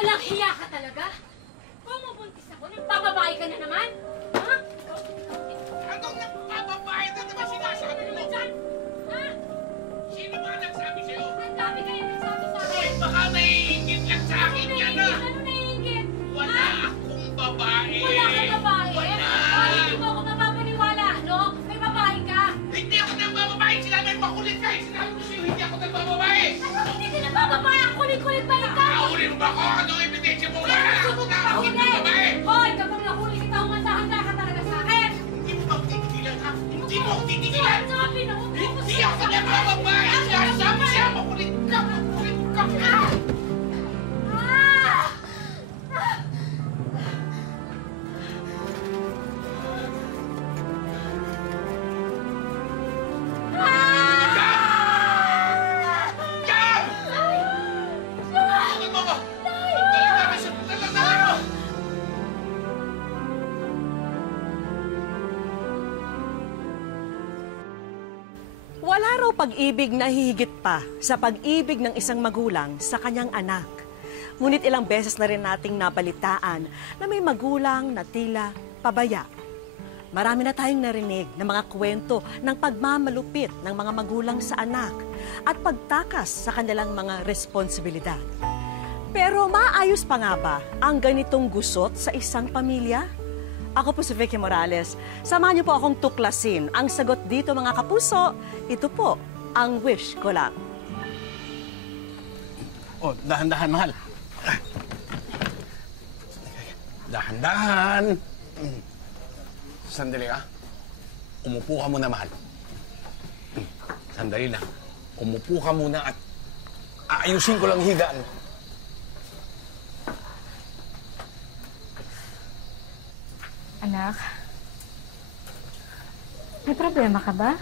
Walang hiya ka talaga? Bumubuntis ako, nagpababae ka na naman? Ha? Anong nagpababae na naman sinasabi mo? Ha? Sino ba nagsabi sa'yo? Ang dami kayo nagsabi sa akin. Eh, baka naiingit lang sa akin yan na. Ano naiingit? Wala akong babae. Wala kang babae? Wala. Ay, hindi mo ako mapapaniwala, no? May babae ka. Hindi ako nagbababae. Sinabi makulit ka. Sinabi ko sa'yo, hindi ako nagbababae. Ano hindi ka nagbababae? Ang kulit-kulit pa ikaw. Nakahuli mo ba ako? Anong ebidensya mo? Wala akong nakakita ng babae. Hoy, kapag nahuli kita, umanda-handa ka talaga sa akin. Hindi mo ba ako titigilan, ha? Hindi mo ako titigilan. Sabi na, huwag mo ko Hindi ako nagbababae. Sinasabi siya, makulit ka. Makulit ka. Wala raw pag-ibig na hihigit pa sa pag-ibig ng isang magulang sa kanyang anak. Ngunit ilang beses na rin nating nabalitaan na may magulang na tila pabaya. Marami na tayong narinig ng mga kwento ng pagmamalupit ng mga magulang sa anak at pagtakas sa kanilang mga responsibilidad. Pero maayos pa nga ba ang ganitong gusot sa isang pamilya? Ako po si Vicky Morales. Samahan niyo po akong tuklasin ang sagot dito mga kapuso. Ito po ang wish ko lang. Oh, dahan-dahan, mahal. Dahan-dahan. Sandali ka. Umupo ka muna, mahal. Sandali lang. Umupo ka muna at aayusin ko lang higaan mo. Anak, may problema ka ba?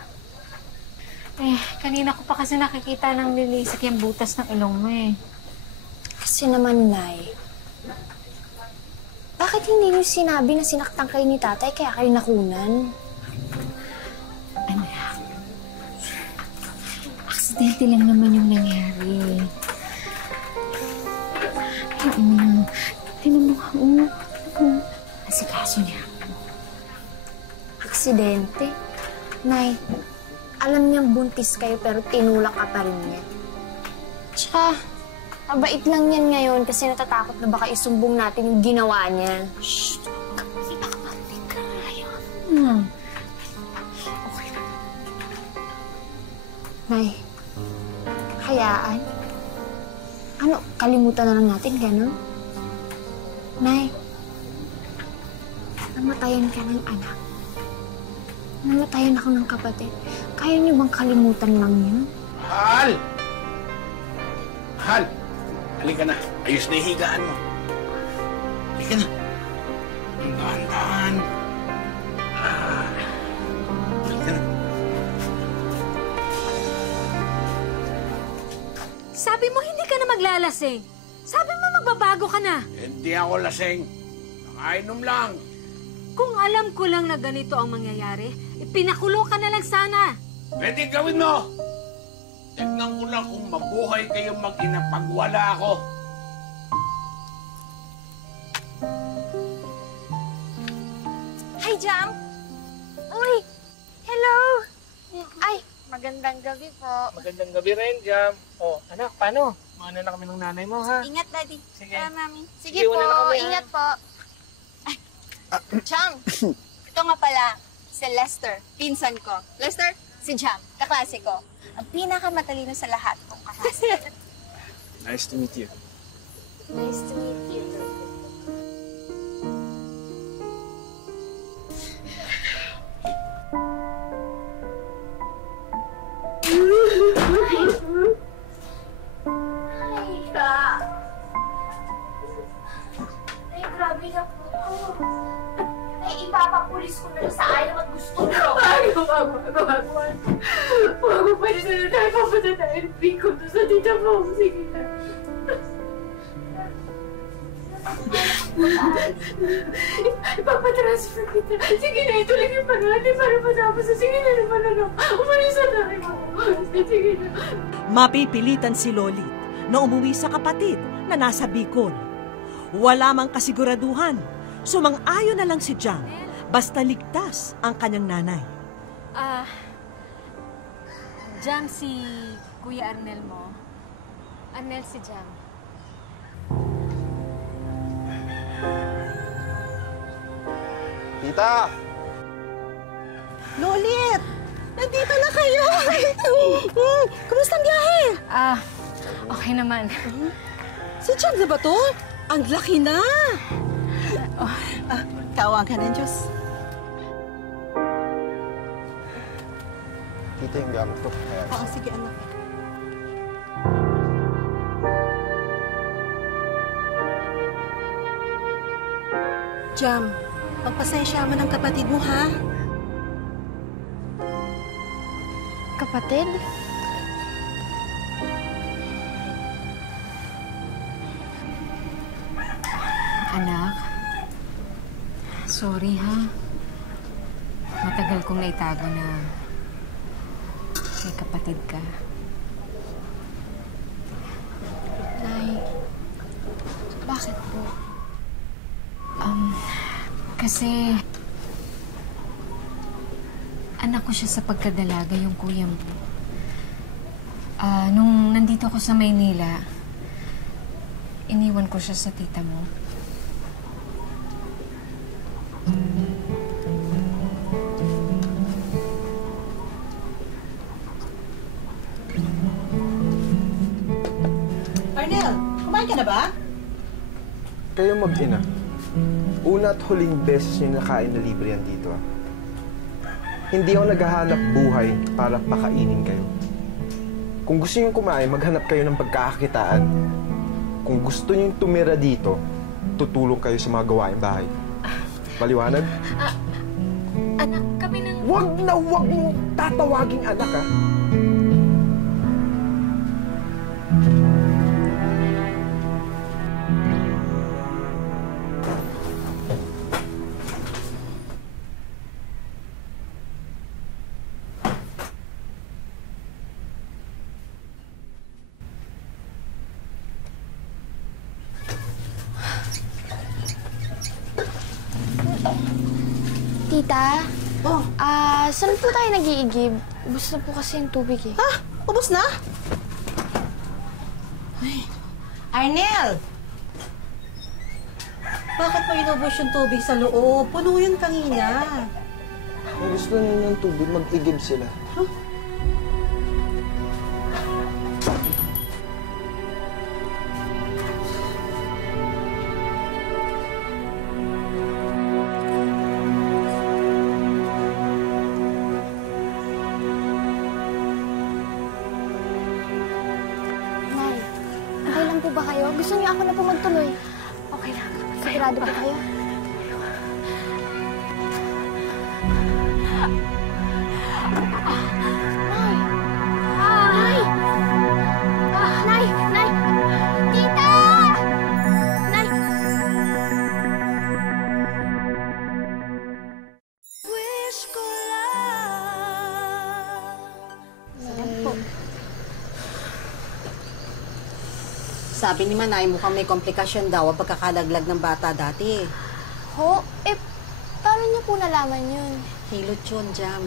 Kanina ko pa kasi nakikita ng lilisik yung butas ng ilong mo eh. Kasi naman, Nay, bakit hindi niyo sinabi na sinaktan kayo ni tatay kaya kayo nakunan? Anak, aksidente lang naman yung nangyari. Tinan mo, asikaso niya. Aksidente? Nay, alam niyang buntis kayo pero tinulak ka pa rin niya. Tsaka, mabait lang yan ngayon kasi natatakot na baka isumbong natin yung ginawa niya. Shhh! Ipakapatid ka. Ayaw. Okay na. Nay, hayaan. Ano, kalimutan na lang natin, gano'n? Nay, namatayan ka ng anak. Namatayan ako ng kapatid. Kaya niyo bang kalimutan lang yun? Hal! Hal! Halika na. Ayos na yung higaan mo. Halika na. Dahan-dahan. Halika na. Sabi mo hindi ka na maglalasing. Sabi mo magbabago ka na. Hindi ako lasing. Nakainom lang. Kung alam ko lang na ganito ang mangyayari, ipinakulong ka na lang sana. Pwede gawin mo. Tignan ko lang kung mabuhay kayong mag-ina pag wala ako. Hi, Jam! Uy! Hello! Ay, magandang gabi po. Magandang gabi rin, Jam. Oh, anak, paano? Maano na kami ng nanay mo, ha? Ingat, Daddy. Sige. Mami. Sige Sige, po, una na kami, ha? ingat po. Jam! Ito nga pala, si Lester, pinsan ko. Lester, si Jam, kaklase ko. Ang pinakamatalino sa lahat kong kaklase. Nice to meet you. Nice to meet you. Ay, grabe na po. Ay, ipapapulis ko na sa ayaw at gusto ko. Huwag pa rin na tayo papunta na LP ko doon sa tita mo. Sige na. Ipapatransfer kita. Sige na, ito lang yung parati para matapos. Sige na naman, anak. Umalis na tayo. Sige na. Mapipilitan si Lolit na umuwi sa kapatid na nasa Bicol. Wala mang kasiguraduhan. Sumang-ayon na lang si Jam, basta ligtas ang kanyang nanay. Jam si Kuya Arnel mo. Arnel si Jam. Tita! Lolit! Nandito na kayo! Kumusta ang biyahe? Okay naman. Si Jam na ba to? Ang laki na! Kaawang ka ng Diyos. Tita, yung gamit ko. Oo, sige anak. Jam, pagpasensya mo ng kapatid mo, ha? Kapatid? Anak, sorry ha. Matagal kong naitago na may kapatid ka. Nay, bakit po? Kasi anak ko siya sa pagkadalaga, yung kuya mo. Nung nandito ako sa Maynila, iniwan ko siya sa tita mo. Arnel, kumain ka na ba? Kayo mag-ina. Una at huling beses nyo nakain na libre yan dito, ah. Hindi ako naghahanap buhay para pakainin kayo. Kung gusto nyo kumain, maghanap kayo ng pagkakakitaan. Kung gusto nyo tumira dito, tutulong kayo sa mga gawaing bahay. Maliwanag? Anak, kami ng... Wag na wag mo tatawaging anak, ah. Tita? Oh. Saan po tayo nag-iigib? Ubus na po kasi yung tubig eh. Ha? Ubus na? Ay, Arnel! Bakit mo inubos yung tubig sa loob? Puno yun kanina. Kung gusto nyo ng tubig, mag-igib sila. Nay, okay lang po ba kayo? Gusto niyo ako na po magtuloy? Okay lang. Sigurado po kayo? Nay! Nay! Nay! Tita! Nay! Sabi ni Manay, mukhang may komplikasyon daw ang pagkakalaglag ng bata dati. Ho? Paano niyo po nalaman yun? Hilot yun, Jam.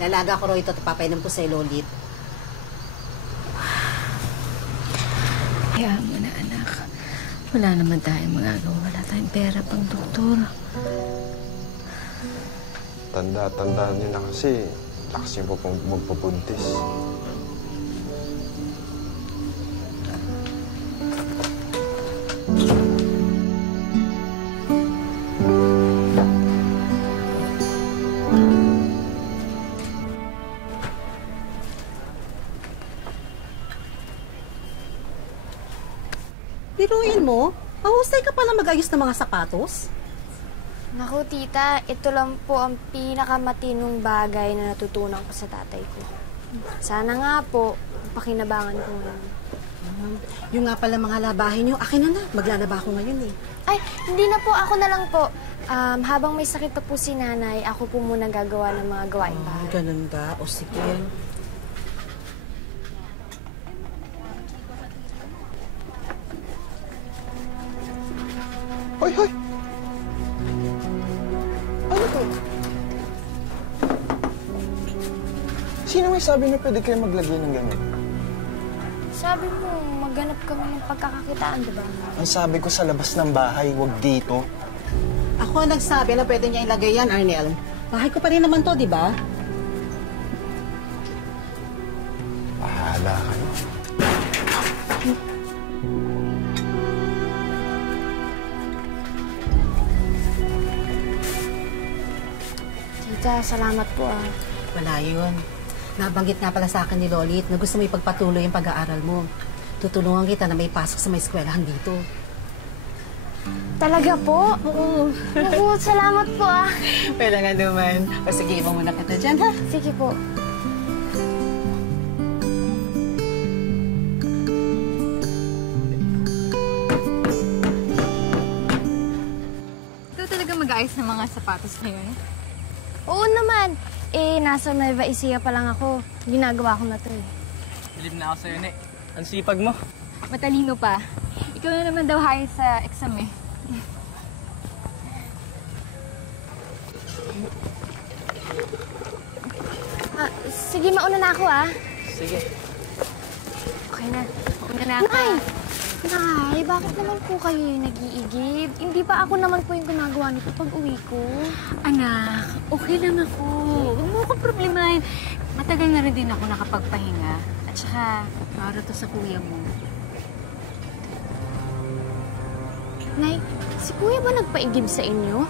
Lalaga ko ro ito at papainom ko sa Lolit. Hayaan mo na, anak. Wala naman tayong magagawa. Wala tayong pera pang doktor. Tanda-tandaan nyo na kasi, lakas nyo po magpupuntis. Biruin mo, mahusay ka pala mag-ayos ng mga sapatos. Naku, tita, ito lang po ang pinakamatinong bagay na natutunan ko sa tatay ko. Sana nga po, pakinabangan ko ngayon. Yung nga pala mga labahin nyo, akin na. Maglalaba ako ngayon eh. Ay, hindi na po, ako na lang po. Habang may sakit pa po si nanay, ako po muna gagawa ng mga gawain bahay. Ganun ba? O sige. Hoy, hoy! Ano to? Sino may sabi na pwede kayo maglagay ng ganun? Sabi mo, maghanap kami ng pagkakakitaan, di ba? Ang sabi ko sa labas ng bahay, wag dito. Ako ang nagsabi na pwede niya ilagay yan, Arnel. Bahay ko pa rin naman to, di ba? Bahala kayo. Tita, salamat po ah. Wala yun. Nabanggit nga pala sa akin ni Lolit na gusto mo ipagpatuloy yung pag-aaral mo. Tutulungan kita na may pasok sa may eskwelahan dito. Talaga po? Oo. Naku, salamat po ah. Wala nga naman. O sige, iba muna kita dyan, ha? Sige po. Ito talaga mag-ayos ng mga sapatos ngayon? Oo naman. Nasa Nueva Ecija pa lang ako. Ginagawa ko na to eh. Bilib na ako sa'yo, Ne. Ang sipag mo. Matalino pa. Ikaw na naman daw high sa exam eh. Sige, mauna na ako ah. Sige. Okay na. Una na ako. Nay! Nay, bakit naman po kayo yung nag-iigib? Hindi ba ako naman po yung gumagawa nito pag uwi ko? Anak, okay lang ako. Huwag mo akong problemahin. Matagal na rin din ako nakapagpahinga. At saka, para to sa kuya mo. Nay, si kuya ba nagpaigib sa inyo?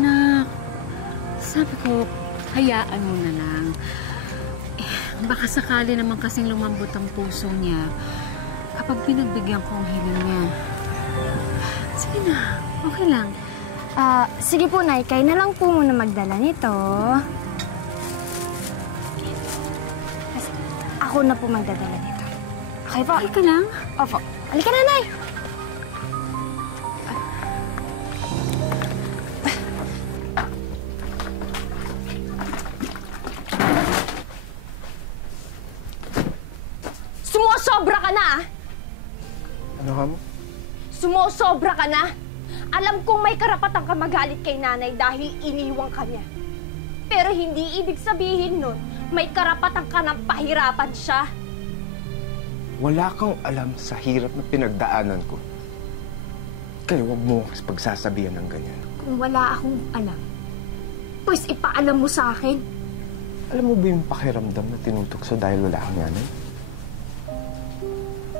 Anak, sabi ko, hayaan mo na lang. Baka sakali naman kasing lumambot ang puso niya kapag pinagbigyan ko ang hiling niya. Sige na, okay lang. Sige po, Nay. Kayo na lang po muna magdala nito. Kasi ako na po magdadala nito. Okay po? Okay ka lang? Opo. Halika na, Nay! Sumusobra ka na, ah! Ano ka mo? Sumusobra ka na! Alam kong may karapatan ka magalit kay nanay dahil iniwang ka niya. Pero hindi ibig sabihin nun, may karapatan ka ng pahirapan siya. Wala kang alam sa hirap na pinagdaanan ko. Kaya huwag mo akong pagsasabihan ng ganyan. Kung wala akong alam, pues ipaalam mo sa akin. Alam mo ba yung pakiramdam na tinutukso dahil wala kang nanay?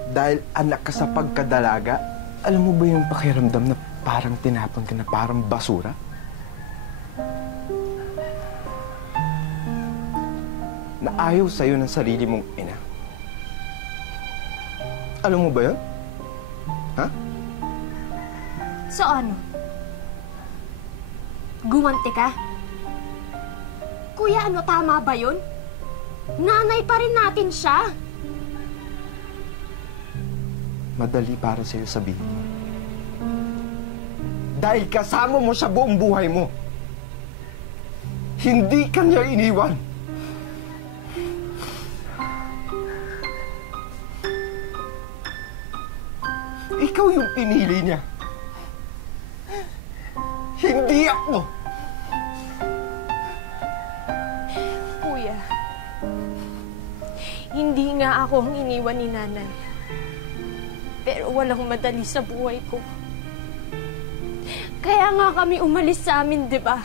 Dahil anak ka sa pagkadalaga? Alam mo ba yung pakiramdam na parang tinapon ka na parang basura? Na ayaw sa'yo ng sarili mong ina? Alam mo ba yun? Ha? So ano? Gumanti ka? Kuya, ano, tama ba yun? Nanay pa rin natin siya. Madali para sa'yo sabihin. Dahil kasama mo sa buong buhay mo. Hindi kanya iniwan. Ikaw yung pinili niya. Hindi ako. Kuya, hindi nga ako ang iniwan ni nanay. Pero walang madali sa buhay ko. Kaya nga kami umalis sa amin, di ba?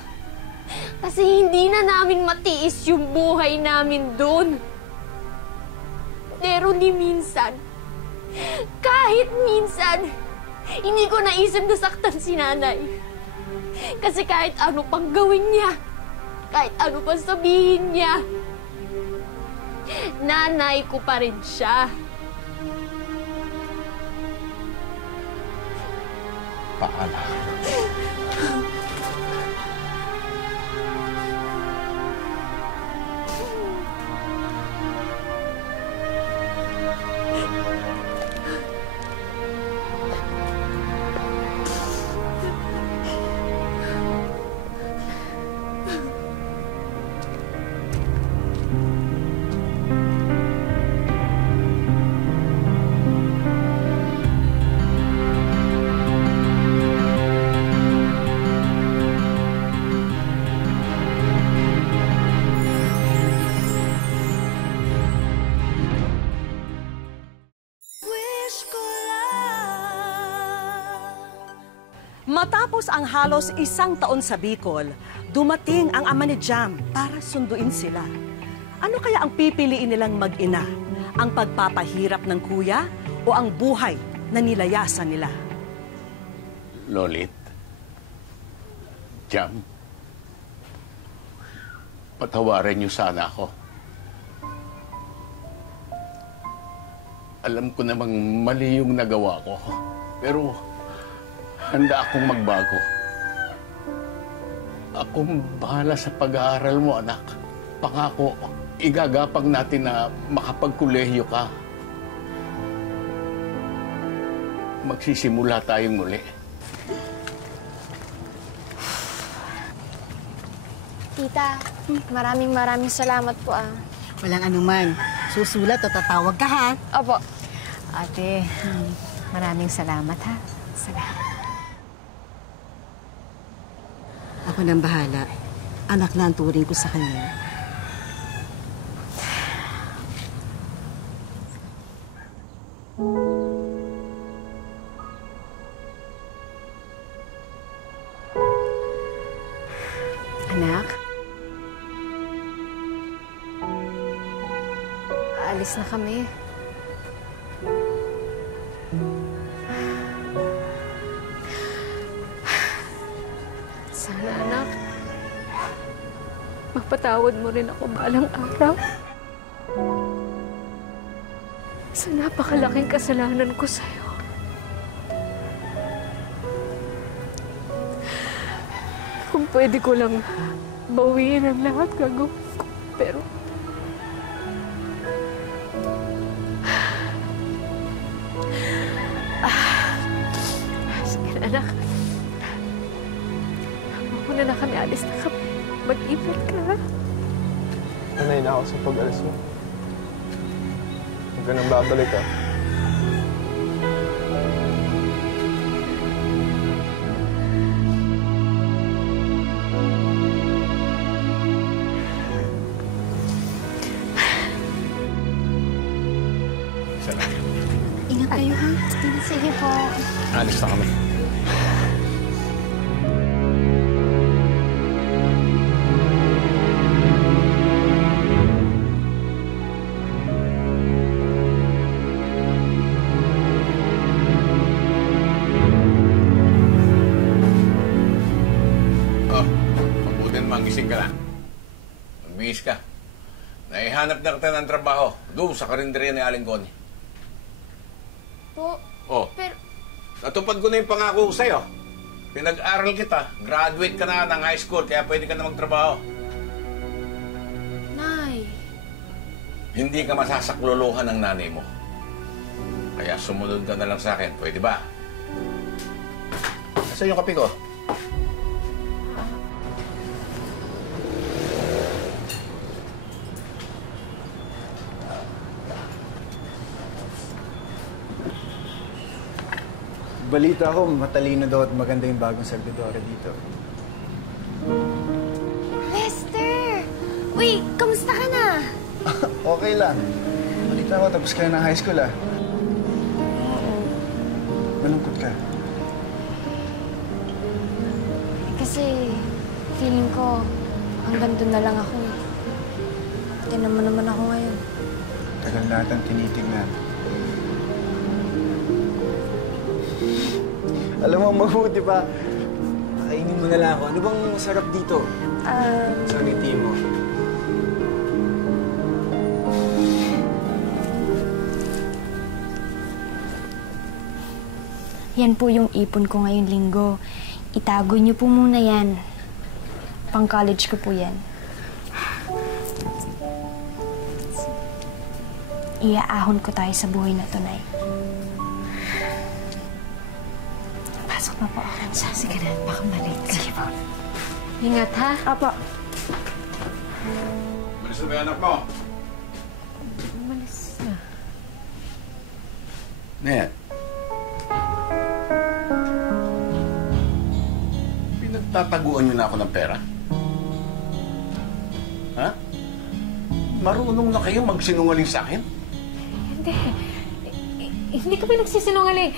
Kasi hindi na namin matiis yung buhay namin doon. Pero ni minsan, kahit minsan, hindi ko naisip na saktan si nanay. Kasi kahit ano pang gawin niya, kahit ano pang sabihin niya, nanay ko pa rin siya. Paala. Matapos ang halos 1 taon sa Bicol, dumating ang ama ni Jam para sunduin sila. Ano kaya ang pipiliin nilang mag-ina? Ang pagpapahirap ng kuya o ang buhay na nilayasan nila? Lolit, Jam, patawarin niyo sana ako. Alam ko namang mali yung nagawa ko, pero handa akong magbago. Akong bahala sa pag-aaral mo, anak. Pangako, igagapang natin na makapagkolehiyo ka. Magsisimula tayong muli. Tita, maraming salamat po ah. Walang anuman. Susulat o tatawag ka, ha? Opo. Ate, maraming salamat ha. Salamat. Ako nang bahala. Anak na ang turing ko sa kanya. Anak? Aalis na kami. Sana, anak, mapatawad mo rin ako balang araw. Sa napakalaking kasalanan ko sa'yo. Kung pwede ko lang bawiin ang lahat gagawin ko. Pero sige na, anak. Muna na kami, alis na kami. Mag-ingat ka, ha? Sanay na ako sa pag-alis mo. Huwag ka nang babalik, ha? Salamat. Ingat kayo ha. Sige po. Alis na kami. Magising ka na. Magbihis ka. Naihanap na kita ng trabaho doon sa karinderya ni Aling Connie. Po, Oh, pero natupad ko na yung pangako ko sa'yo. Pinag-aral kita. Graduate ka na ng high school, kaya pwede ka na magtrabaho. Nay, Hindi ka masasaklolohan ng nanay mo. Kaya sumunod ka na lang sa akin. Pwede ba? Nasaan yung kape ko? Balita ko, matalino daw at maganda yung bagong servidora dito. Lester! Uy, kamusta ka na? Okay lang. Balita ko, tapos ka na ng high school, ah. Malungkot ka. Kasi feeling ko hanggang doon na lang ako. Tinan mo naman ako ngayon. Tagal natin tinitignan. Alam mo, mabuti pa. Kainin mo na lang ako. Ano bang masarap dito? Sa ngiti mo. Yan po yung ipon ko ngayong linggo. Itago niyo po muna yan. Pang-college ko po yan. Iaahon ko tayo sa buhay na tunay. Pasok na po ako. Sige na, baka mali. Sige po. Ingat, ha? Apo. Malis na ba yung anak mo? Umalis na. Net. Pinagtataguan niyo na ako ng pera? Ha? Marunong na kayo magsinungaling sa akin? Hindi. Hindi kami nagsisinungaling.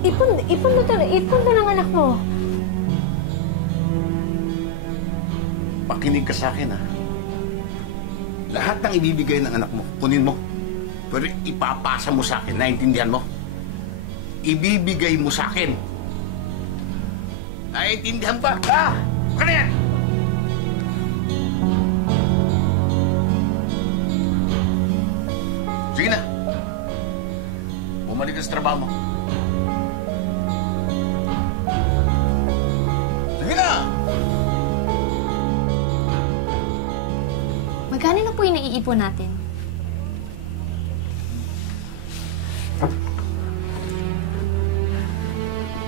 Ipon to ng anak mo. Pakinig ka sa akin, ha? Lahat ng ibibigay ng anak mo, kunin mo. Pero ipapasa mo sa akin, naintindihan mo? Ibibigay mo sa akin. Naintindihan ba? Ha? Ano yan? Sige na. Bumalik ka sa trabaho mo. Sige na! Magkano na po yung naiipon natin?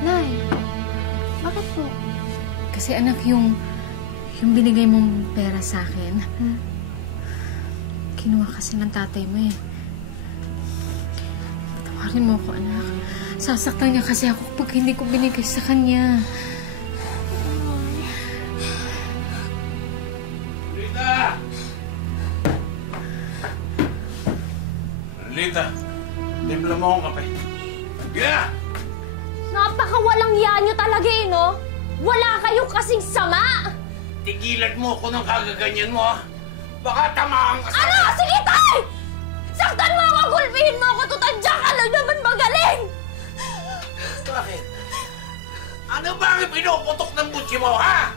Nay, bakit po? Kasi anak, yung binigay mong pera sa akin, kinuha kasi ng tatay mo eh. Patawarin mo ako, anak. Sasaktan niya kasi ako pag hindi ko binigay sa kanya. Lita! Lita, timpla mo akong kape. Gina! Napakawalang yan nyo talaga eh, no? Wala kayo kasing sama! Tigilan mo ako ng kagaganyan mo, ha? Baka tamaan ka sa... Ano? Sige, tay! Saktan mo ako! Gulpihin mo ako! Tutadya ka lang naman magaling! Bakit? Ano ba ang pinuputok ng butsi mo, ha?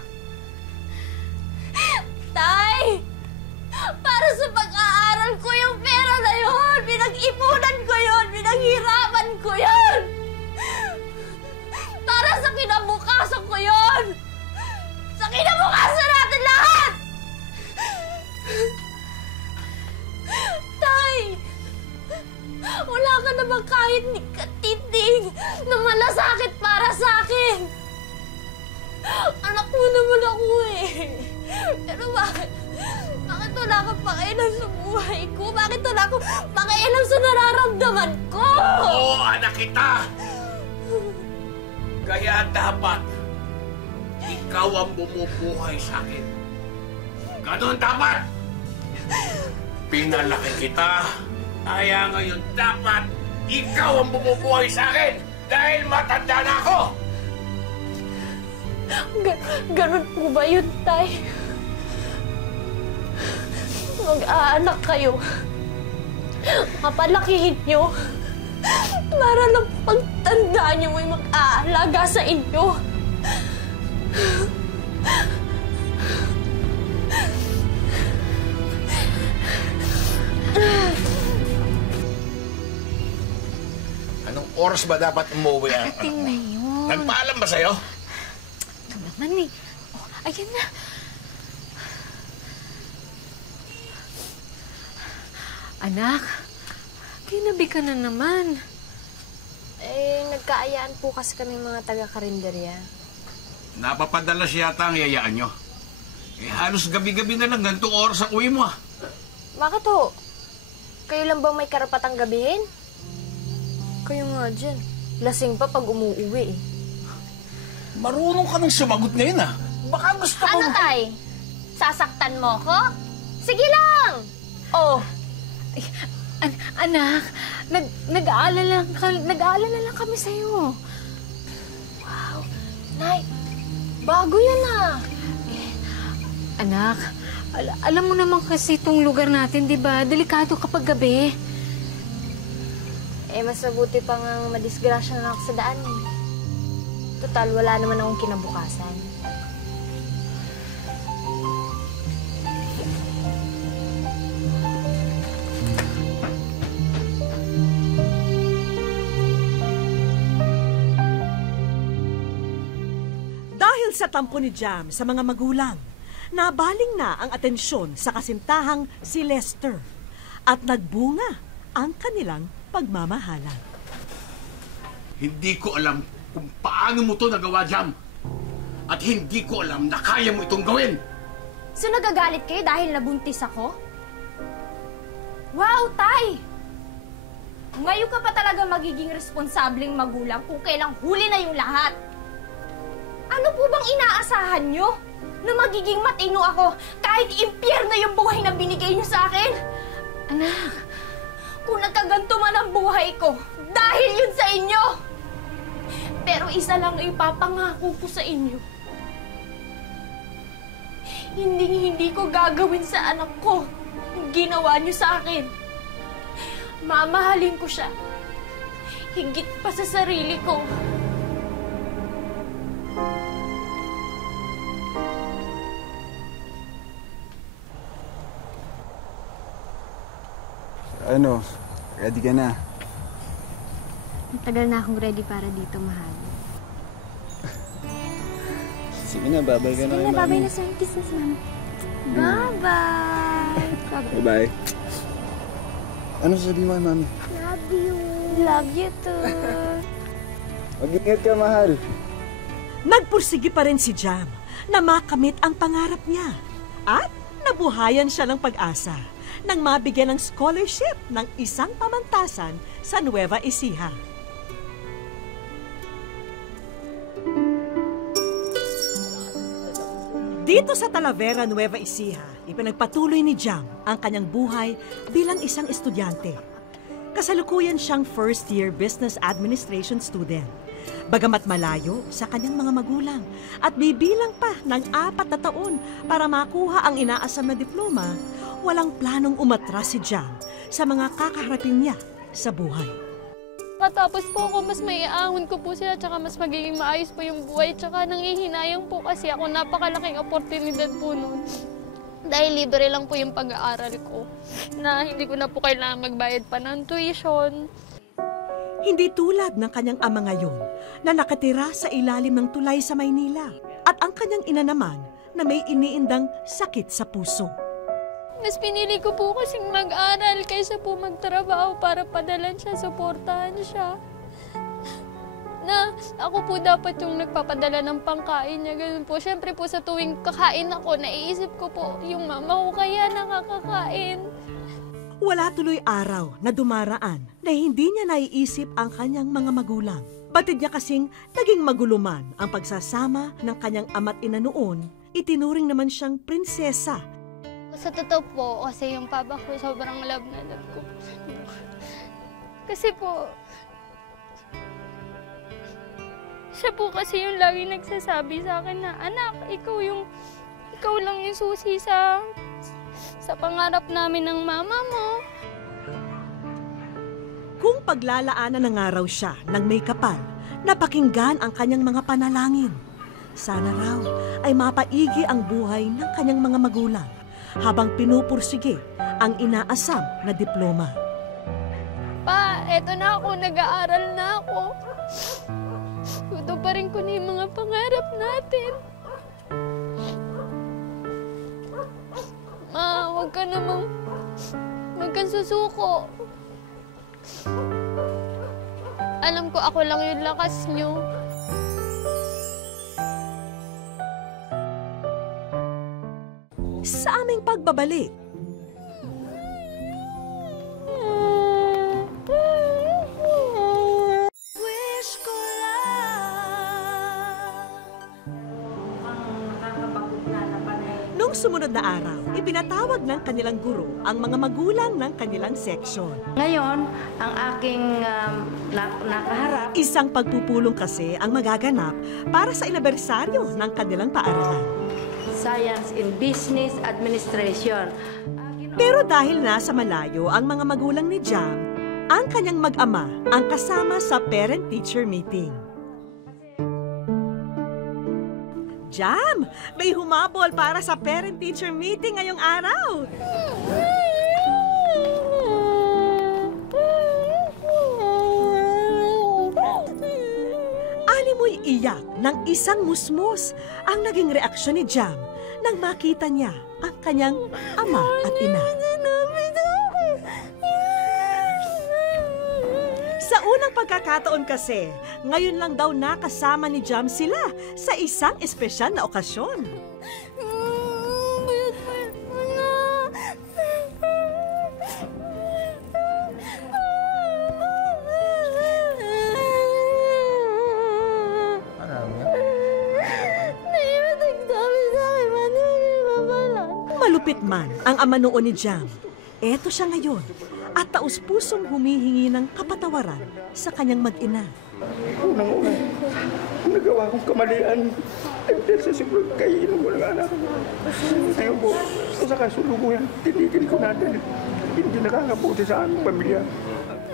Tay! Para sa pag-aaral ko yung pera na yun! Pinag-ipunan ko yun! Pinaghirapan ko yun! Para sa kinabukasan ko yun! Sa kinabukasan natin lahat! Tay! Wala ka naman kahit ni katiting na malasakit para sa akin! Anak mo naman ako eh! Pero bakit? Bakit wala kang pakialam sa buhay ko? Bakit wala akong pakialam sa nararamdaman ko? Oo, anak kita! Kaya dapat ikaw ang bumubuhay sa akin. Ganon dapat! Pinalaki kita. Kaya ngayon dapat ikaw ang bumubuhay sa akin dahil matanda na ako! Ganon po ba yun, tay? Mag-aanak kayo. Kapalakihin nyo. Para lang pagtandaan nyo may mag-aalaga sa inyo. Anong oras ba dapat umuwi ang anak mo? Na yun. Nagpaalam ba sa'yo? Ito naman eh. Oh, ayan na. Anak, kinabi ka na naman. Nagkaayaan po kasi kami mga taga-karinderya. Napapadala siya yata ang yayaan nyo. Halos gabi-gabi na lang ganitong oras ang uwi mo, ha? Bakit ho? Kayo lang ba may karapatang gabihin? Kayo nga dyan. Lasing pa pag umuuwi eh. Marunong ka nang sumagot ngayon, ha? Baka gusto ko... Ano, tay? Sasaktan mo ko? Sige lang! Oh, Anak, nag-aalala lang kami sa'yo. wow. Nay, bago yan ah. Anak, alam mo naman kasi itong lugar natin, di ba? Delikado kapag gabi. Mas mabuti pa nga madisgrasya na ako sa daan eh. Total, wala naman akong kinabukasan. Dahil sa tampo ni Jam sa mga magulang, nabaling na ang atensyon sa kasintahang si Lester at nagbunga ang kanilang pagmamahalan. Hindi ko alam kung paano mo to nagawa, Jam. At hindi ko alam na kaya mo itong gawin. So nagagalit kayo dahil nabuntis ako? Wow, tay! Ngayon ka pa talaga magiging responsableng magulang kung kailang huli na yung lahat. Ano po bang inaasahan nyo? Na magiging matino ako kahit impyerno yung buhay na binigay nyo sa akin? Anak, kung nagkaganto man ang buhay ko, dahil yun sa inyo! Pero isa lang ipapangako ko sa inyo. Hindi ko gagawin sa anak ko ang ginawa niyo sa akin. Mamahalin ko siya. Higit pa sa sarili ko. Ano? Ready ka na? Matagal na akong ready para dito, mahal. Sige na, babay ka na kay Mami. Babay na sir. Kisses, mami. Bye-bye! Bye-bye. Ano sasabihin mo kay Mami? Love you. Love you too. Mag-ingat ka, mahal. Nagpursigi pa rin si Jam na makamit ang pangarap niya. At nabuhayan siya ng pag-asa nang mabigyan ng scholarship ng isang pamantasan sa Nueva Ecija. Dito sa Talavera, Nueva Ecija, ipinagpatuloy ni Jam ang kanyang buhay bilang isang estudyante. Kasalukuyan siyang first-year business administration student. Bagamat malayo sa kanyang mga magulang at bibilang pa ng 4 na taon para makuha ang inaasam na diploma, walang planong umatras si Jam sa mga kakaharapin niya sa buhay. Katapos po ako, mas maiahon ko po sila, tsaka mas magiging maayos po yung buhay, tsaka nangihinayang po kasi ako, napakalaking oportunidad po noon. Dahil libre lang po yung pag-aaral ko, na hindi ko na po kailangan magbayad pa ng tuition. Hindi tulad ng kanyang ama ngayon na nakatira sa ilalim ng tulay sa Maynila at ang kanyang ina naman na may iniindang sakit sa puso. Mas pinili ko po kasing mag-aral kaysa po magtrabaho para padalan siya, suportahan siya. Na ako po dapat yung nagpapadala ng pangkain niya, ganun po. Siyempre po sa tuwing kakain ako, naiisip ko po yung mama ko kaya nakakakain. Wala tuloy araw na dumaraan na hindi niya naiisip ang kanyang mga magulang. Batid niya kasing naging maguluman ang pagsasama ng kanyang ama't ina noon, itinuring naman siyang prinsesa. Sa totoo po, kasi yung papa ko sobrang love na love ko. Kasi po, siya po kasi yung lagi nagsasabi sa akin na, anak, ikaw lang yung susi sa pangarap namin ng mama mo. Kung paglalaanan ng araw siya ng may kapal, napakinggan ang kanyang mga panalangin. Sana raw ay mapaigi ang buhay ng kanyang mga magulang habang pinupursige ang inaasam na diploma. Pa, eto na ako, nag-aaral na ako. Tutuparin ko na yung mga pangarap natin. Ma, huwag kang susuko. Alam ko ako lang yung lakas niyo. Sa aming pagbabalik, nung sumunod na araw, ipinatawag ng kanilang guro ang mga magulang ng kanilang seksyon. Ngayon, ang aking nakaharap... Isang pagpupulong kasi ang magaganap para sa anibersaryo ng kanilang paaralan. Science in Business Administration. Pero dahil nasa malayo ang mga magulang ni Jam, ang kanyang mag-ama ang kasama sa parent-teacher meeting. Jam, may humabol para sa parent-teacher meeting ngayong araw. Animoy iyak ng isang musmus ang naging reaksyon ni Jam nang makita niya ang kanyang ama at ina. Sa unang pagkakataon kasi, ngayon lang daw nakasama ni Jam sila sa isang espesyal na okasyon. Malupit man ang ama noon ni Jam, eto siya ngayon at taus-pusong humihingi ng kapatawaran sa kanyang mag-ina. nagawa kong kamalian. Ay, dahil sa siguro kainin mo ng anak ko. Ngayon po, sa kasulubong yan, titigil ko natin. Hindi nakakabuti sa aming pamilya.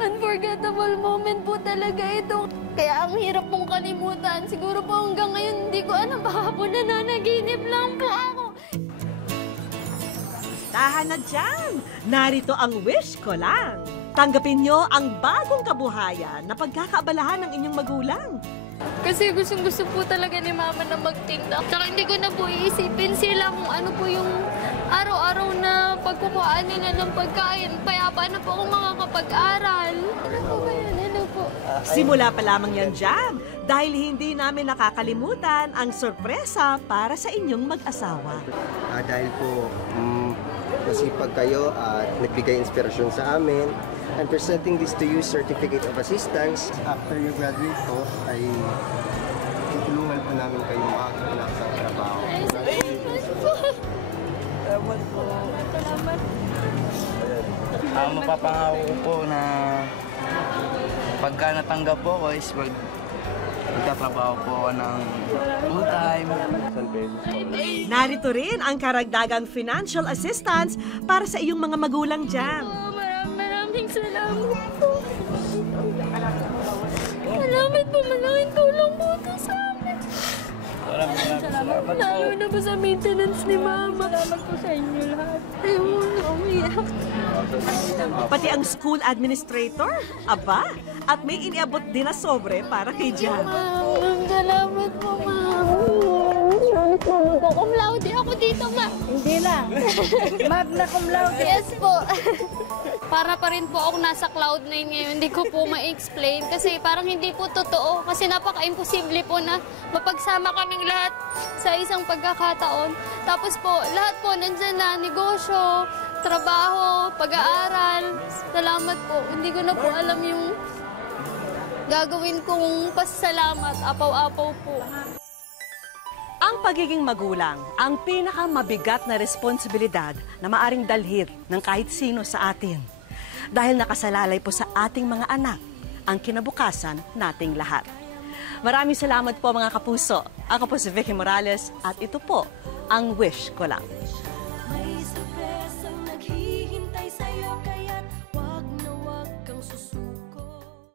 Unforgettable moment po talaga ito. Kaya ang hirap pong kalimutan. Siguro po hanggang ngayon hindi ko alam. Baka po nananaginip lang po ako. Tahan na dyan! Narito ang wish ko lang. Tanggapin nyo ang bagong kabuhayan na pagkakaabalahan ng inyong magulang. Kasi gustong-gusto po talaga ni Mama na magtinda. Tsaka hindi ko na po iisipin sila kung ano po yung araw-araw na pagkukuhaan nila ng pagkain. Payapa na po akong makakapag-aral. Ano po ba yan? Ano po? Simula pa lamang yan dyan dahil hindi namin nakakalimutan ang sorpresa para sa inyong mag-asawa. Dahil po masipag kayo at nagbigay inspirasyon sa amin. I'm presenting this to you, Certificate of Assistance. After you graduate po, ay tutulungan po namin kayo makakapunta sa trabaho. Salamat po. Salamat. Mapapangako ko po na pagka natanggap po ko is magtatrabaho po ako ng full-time. Narito rin ang karagdagang financial assistance para sa iyong mga magulang dyan. Maraming salamat po. Salamat po. Malaking tulong po ito sa amin. Salamat po. Lalo na po sa maintenance ni Mama. Salamat po sa inyo lahat. Ayaw mo na umiyak. Pati ang school administrator, aba, at may iniabot din na sobre para kay Jan. Salamat po, Ma'am. Cum laude ako dito, Ma'am. Hindi lang. Magna cum laude. Yes po. Para pa rin po ako nasa cloud 9 ngayon. Hindi ko po ma-explain kasi parang hindi po totoo. Kasi napaka-imposible po na mapagsama kaming lahat sa isang pagkakataon. Tapos po, lahat po nandyan na, negosyo, trabaho, pag-aaral. Salamat po. Hindi ko na po alam yung gagawin kong pasasalamat. Apaw-apaw po. Ang pagiging magulang, ang pinakamabigat na responsibilidad na maaring dalhin ng kahit sino sa atin. Dahil nakasalalay po sa ating mga anak ang kinabukasan nating lahat. Maraming salamat po mga kapuso. Ako po si Vicky Morales at ito po ang Wish Ko Lang.